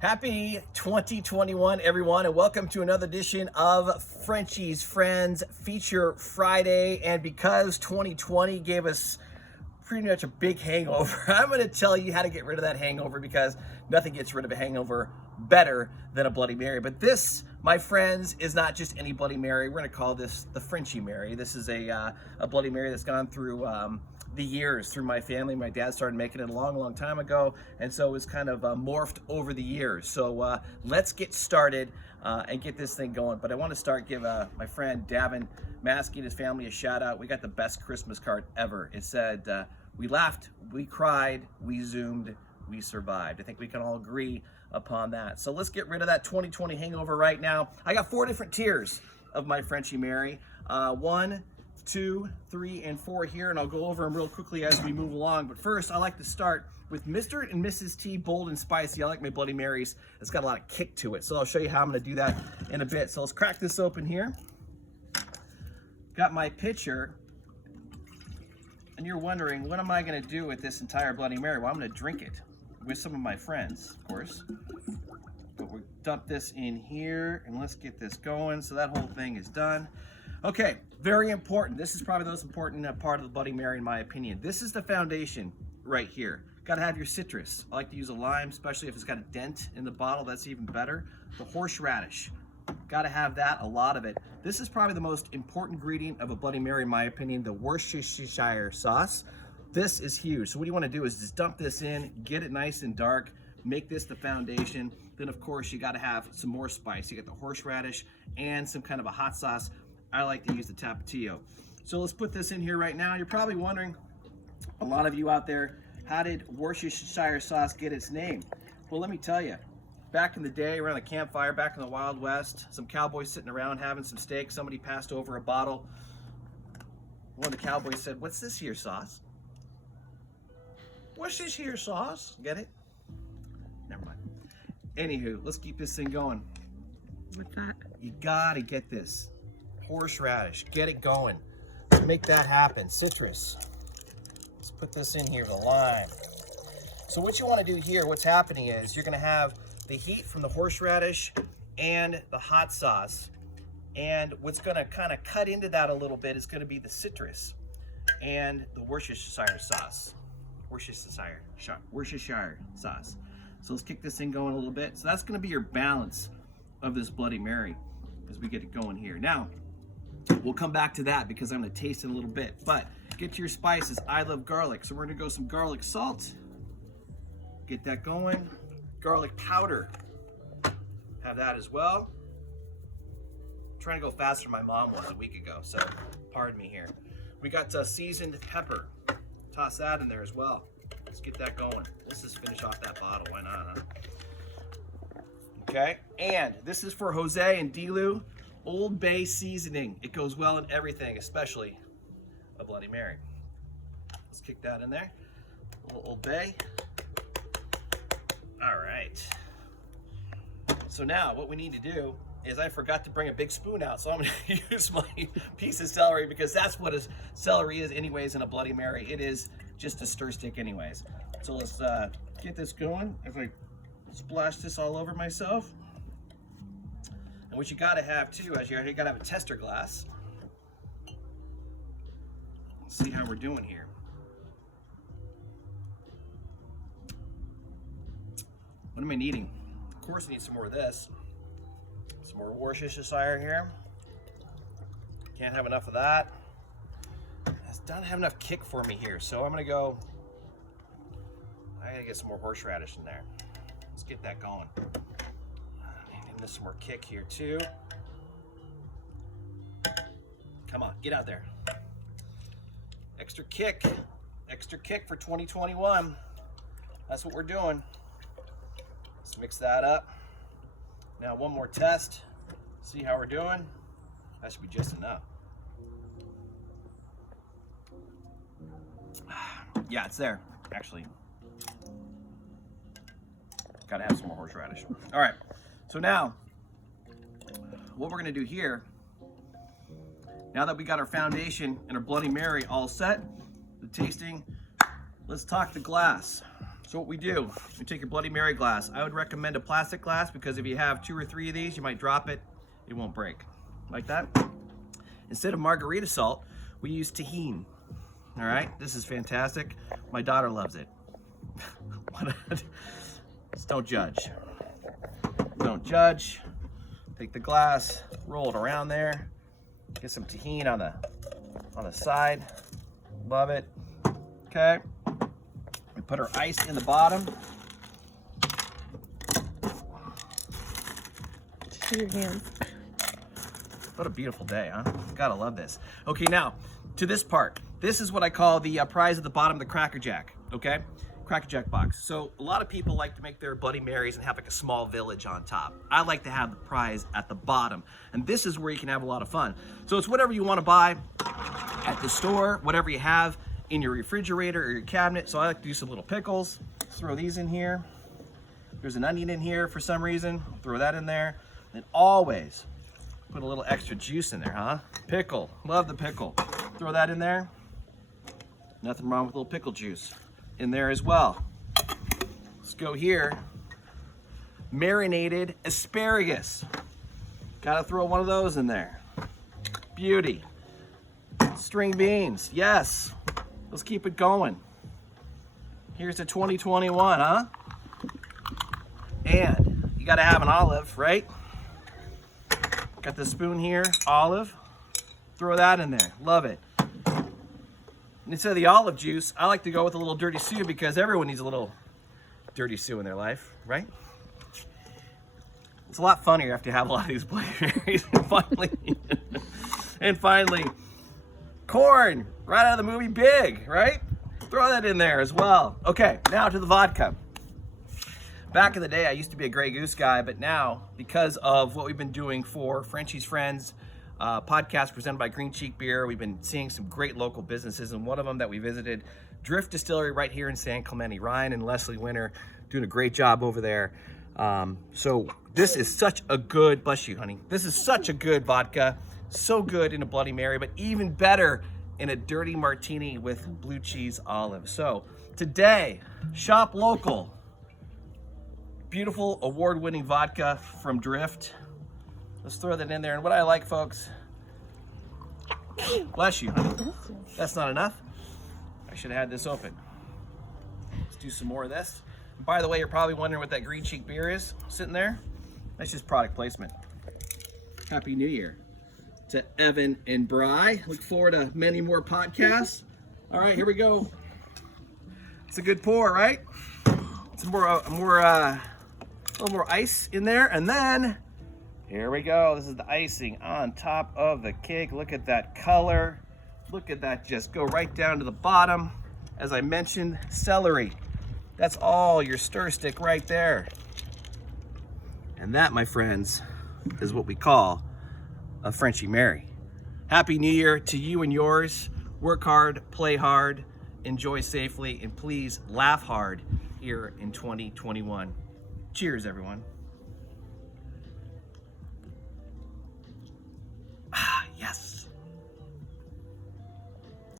Happy 2021, everyone, and welcome to another edition of Frenchie's Friends Feature Friday. And because 2020 gave us pretty much a big hangover, I'm going to tell you how to get rid of that hangover, because nothing gets rid of a hangover better than a Bloody Mary. But this, my friends, is not just any Bloody Mary. We're going to call this the Frenchie Mary. This is a Bloody Mary that's gone through the years, through my family. My dad started making it a long time ago, and so it's kind of morphed over the years. So let's get started and get this thing going. But I want to give my friend Davin Maskey and his family a shout out. We got the best Christmas card ever. It said, we laughed, we cried, we zoomed, we survived. I think we can all agree upon that. So let's get rid of that 2020 hangover right now. I got 4 different tiers of my Frenchie Mary. 1, 2, 3, and 4 here, and I'll go over them real quickly as we move along. But first, I like to start with Mr. and Mrs. T, bold and spicy. I like my Bloody Marys. It's got a lot of kick to it, so I'll show you how I'm going to do that in a bit. So let's crack this open here. Got my pitcher, and you're wondering, what am I going to do with this entire Bloody Mary? Well, I'm going to drink it with some of my friends, of course. But we'll dump this in here, and let's get this going. So that whole thing is done. Okay, very important. This is probably the most important part of the Bloody Mary, in my opinion. This is the foundation right here. Got to have your citrus. I like to use a lime, especially if it's got a dent in the bottle. That's even better. The horseradish. Got to have that, a lot of it. This is probably the most important ingredient of a Bloody Mary, in my opinion, the Worcestershire sauce. This is huge. So what you want to do is just dump this in, get it nice and dark, make this the foundation. Then, of course, you got to have some more spice. You get the horseradish and some kind of a hot sauce. I like to use the Tapatio. So let's put this in here right now. You're probably wondering, a lot of you out there, how did Worcestershire sauce get its name? Well, let me tell you. Back in the day, around the campfire, back in the Wild West, some cowboys sitting around having some steak. Somebody passed over a bottle. One of the cowboys said, "What's this here sauce?" "What's this here sauce?" Get it? Never mind. Anywho, let's keep this thing going. What's that? You gotta get this. Horseradish, get it going. Let's make that happen. Citrus. Let's put this in here, the lime. So what you want to do here, what's happening is you're going to have the heat from the horseradish and the hot sauce. And what's going to kind of cut into that a little bit is going to be the citrus and the Worcestershire sauce. Worcestershire sauce. So let's kick this thing going a little bit. So that's going to be your balance of this Bloody Mary as we get it going here. Now, we'll come back to that because I'm going to taste it in a little bit. But get to your spices. I love garlic. So we're going to go some garlic salt. Get that going. Garlic powder. Have that as well. I'm trying to go faster than my mom was a week ago, so pardon me here. We got seasoned pepper. Toss that in there as well. Let's get that going. Let's just finish off that bottle. Why not, huh? Okay, and this is for Jose and Delu. Old Bay seasoning. It goes well in everything, especially a Bloody Mary. Let's kick that in there. A little Old Bay. All right. So now what we need to do is, I forgot to bring a big spoon out, so I'm going to use my piece of celery, because that's what celery is anyways in a Bloody Mary. It is just a stir stick anyways. So let's get this going. If I splash this all over myself. And what you got to have too, is you got to have a tester glass. Let's see how we're doing here. What am I needing? Of course I need some more of this. Some more Worcestershire here. Can't have enough of that. It doesn't have enough kick for me here, so I'm gonna go, I gotta get some more horseradish in there. Let's get that going. Need some more kick here too. Come on, get out there. Extra kick for 2021. That's what we're doing. Let's mix that up. Now one more test. See how we're doing. That should be just enough. Yeah, it's there, actually. Gotta have some more horseradish. All right, so now, what we're gonna do here, now that we got our foundation and our Bloody Mary all set, the tasting, let's talk the glass. So what we do, we take your Bloody Mary glass. I would recommend a plastic glass because if you have 2 or 3 of these, you might drop it. It won't break. Like that. Instead of margarita salt, we use tahini. All right, this is fantastic. My daughter loves it. Just don't judge. Don't judge. Take the glass, roll it around there. Get some tahini on the side. Love it. Okay. We put our ice in the bottom. Your hands. What a beautiful day, huh? Gotta love this. Okay, now to this part. This is what I call the prize at the bottom of the Cracker Jack. Okay, Cracker Jack box. So a lot of people like to make their Bloody Marys and have like a small village on top. I like to have the prize at the bottom, and this is where you can have a lot of fun. So it's whatever you want to buy at the store, whatever you have in your refrigerator or your cabinet. So I like to do some little pickles. Throw these in here. There's an onion in here for some reason. Throw that in there. And always put a little extra juice in there, huh? Pickle. Love the pickle. Throw that in there. Nothing wrong with a little pickle juice in there as well. Let's go here. Marinated asparagus. Gotta throw one of those in there. Beauty. String beans. Yes. Let's keep it going. Here's the 2021, huh? And you gotta have an olive, right? Got the spoon here, olive. Throw that in there. Love it. Instead of the olive juice, I like to go with a little dirty Sue because everyone needs a little dirty Sue in their life, right? It's a lot funnier after you have a lot of these Bloody Marys. And finally, corn, right out of the movie Big, right? Throw that in there as well. Okay, now to the vodka. Back in the day, I used to be a Grey Goose guy, but now, because of what we've been doing for Frenchie's Friends, podcast presented by Green Cheek Beer, we've been seeing some great local businesses, and one of them that we visited, Drift Distillery right here in San Clemente. Ryan and Leslie Winter doing a great job over there. So this is such a good, bless you, honey. This is such a good vodka, so good in a Bloody Mary, but even better in a dirty martini with blue cheese olive. So today, shop local. Beautiful award-winning vodka from Drift. Let's throw that in there. And what I like, folks, bless you, honey. That's not enough. I should have had this open. Let's do some more of this. And by the way, you're probably wondering what that Green Cheek beer is sitting there. That's just product placement. Happy New Year to Evan and Bri. Look forward to many more podcasts. All right, here we go. It's a good pour, right? Some more, a little more ice in there, and then here we go. This is the icing on top of the cake. Look at that color. Look at that, just go right down to the bottom. As I mentioned, celery. That's all your stir stick right there. And that, my friends, is what we call a Frenchie Mary. Happy New Year to you and yours. Work hard, play hard, enjoy safely, and please laugh hard here in 2021. Cheers, everyone. Ah, yes.